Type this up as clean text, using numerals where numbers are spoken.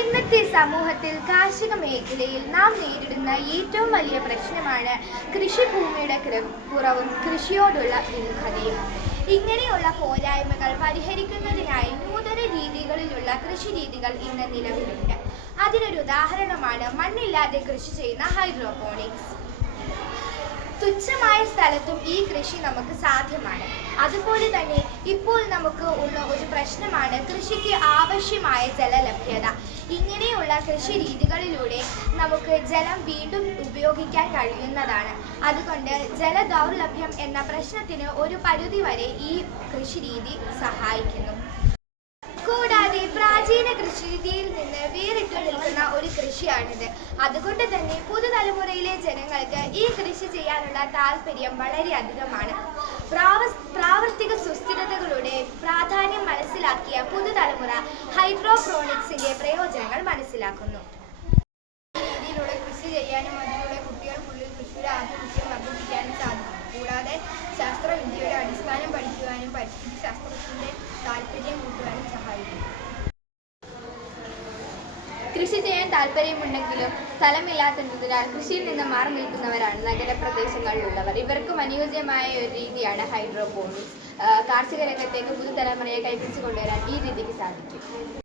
ഇന്നത്തെ സമൂഹത്തിൽ കാർഷിക മേഖലയിൽ നാം നേരിടുന്ന ഏറ്റവും വലിയ പ്രശ്നമാണ് കൃഷിഭൂമിയുടെ കുറവും കൃഷിയോടുള്ള വിമുഖതയും. ഇങ്ങനെയുള്ള പോരായ്മകൾ പരിഹരിക്കുന്നതിനായി നൂതന രീതികളിലുള്ള കൃഷിരീതികൾ ഇന്ന് നിലവിലുണ്ട്. അതിനൊരു ഉദാഹരണമാണ് മണ്ണില്ലാതെ കൃഷി ചെയ്യുന്ന ഹൈഡ്രോപോണിക്സ്. തുച്ഛമായ സ്ഥലത്തും ഈ കൃഷി നമുക്ക് സാധ്യമാണ്. അതുപോലെ തന്നെ ഇപ്പോൾ നമുക്ക് ഉള്ള ഒരു പ്രശ്നമാണ് കൃഷിക്ക് ആവശ്യമായ ജലലഭ്യത. ഇങ്ങനെയുള്ള കൃഷി രീതികളിലൂടെ നമുക്ക് ജലം വീണ്ടും ഉപയോഗിക്കാൻ കഴിയുന്നതാണ്. അതുകൊണ്ട് ജലദൗർലഭ്യം എന്ന പ്രശ്നത്തിന് ഒരു പരിധിവരെ ഈ കൃഷിരീതി സഹായിക്കുന്നു. കൂടാതെ പ്രാചീന കൃഷിരീതിയിൽ നിന്ന് വേറിട്ടു നിൽക്കുന്ന ഒരു കൃഷിയാണിത്. അതുകൊണ്ട് തന്നെ പുതുതലമുറയിലെ ജനങ്ങൾക്ക് ഈ കൃഷി ചെയ്യാനുള്ള താല്പര്യം വളരെയധികമാണ്. പ്രാവർത്തിക സുസ്ഥിരതകളുടെ പ്രാധാന്യം മനസ്സിലാക്കിയ പുതുതലമുറ ഹൈഡ്രോപോണിക്സിന്റെ പ്രയോജനങ്ങൾ മനസ്സിലാക്കുന്നു. ഈ രീതിയിലൂടെ കൃഷി ചെയ്യാനും അതിലൂടെ കുട്ടികൾക്കുള്ളിൽ കൃഷിയുടെ ആഭിമുഖ്യം വർദ്ധിപ്പിക്കാനും സാധിക്കും. കൂടാതെ ശാസ്ത്രവിദ്യയുടെ അടിസ്ഥാനം പഠിക്കുവാനും പരിസ്ഥിതി ശാസ്ത്രത്തിന്റെ താല്പര്യം കൂട്ടുവാനും സഹായിക്കും. കൃഷി ചെയ്യാൻ താല്പര്യമുണ്ടെങ്കിലും സ്ഥലമില്ലാത്തതിനാൽ കൃഷിയിൽ നിന്ന് മാറി നിൽക്കുന്നവരാണ് നഗരപ്രദേശങ്ങളിലുള്ളവർ. ഇവർക്കും അനുയോജ്യമായ ഒരു രീതിയാണ് ഹൈഡ്രോപോണിക്സ്. കാർഷിക രംഗത്തേക്ക് പുതുതലമുറയെ കൈപിടിച്ചു കൊണ്ടുവരാൻ ഈ രീതിക്ക് സാധിക്കും.